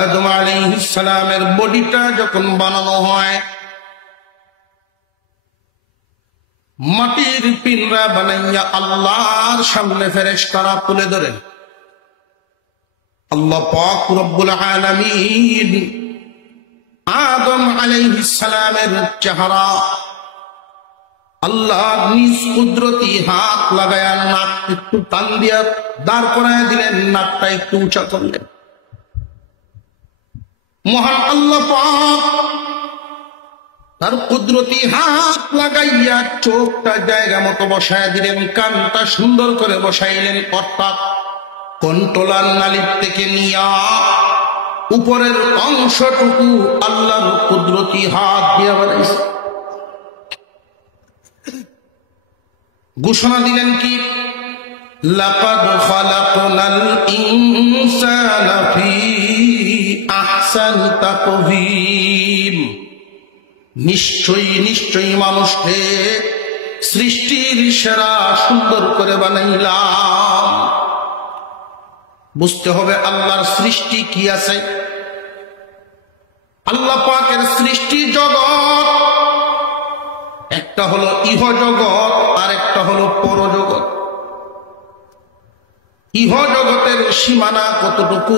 আদম আলাইহিস সালামের বডিটা যখন বানানো হয়, মাটির পিঁড়া বানাইয়া আল্লাহর সামনে ফেরেশতারা তুলে ধরেন। আল্লাহ পাক রব্বুল আলামিন আদম আলাইহিস সালামের চেহারা আল্লাহ নিজ কুদরতি হাত লাগায়া নাক একটু টান দিয়া দাঁড় করায় দিলেন, নাকটা একটু উঁচা করলেন। মহান আল্লাহ পাক তার কুদরতি হাত লাগাইয়া চোখটা জায়গা মতো বসায় দিলেন, কানটা সুন্দর করে বসাইলেন। অর্থাৎ কন্ট্রোলার নালীর থেকে নিয়া উপরের অংশটুকু আল্লাহর কুদরতি হাত দিয়া বানাইছে। ঘোষণা দিলেন কি? লাকাদ খালাকনাল ইনসানা ফি আহসানি তাকওয়িম। নিশ্চয়ই মানুষকে সৃষ্টির সেরা সুন্দর করে বানাইলাম। বুঝতে হবে আল্লাহর সৃষ্টি কি আছে। আল্লাহ পাকের সৃষ্টি জগৎ, একটা হলো ইহ জগৎ আর একটা হলো পরজগৎ। ইহ জগতের সীমানা কতটুকু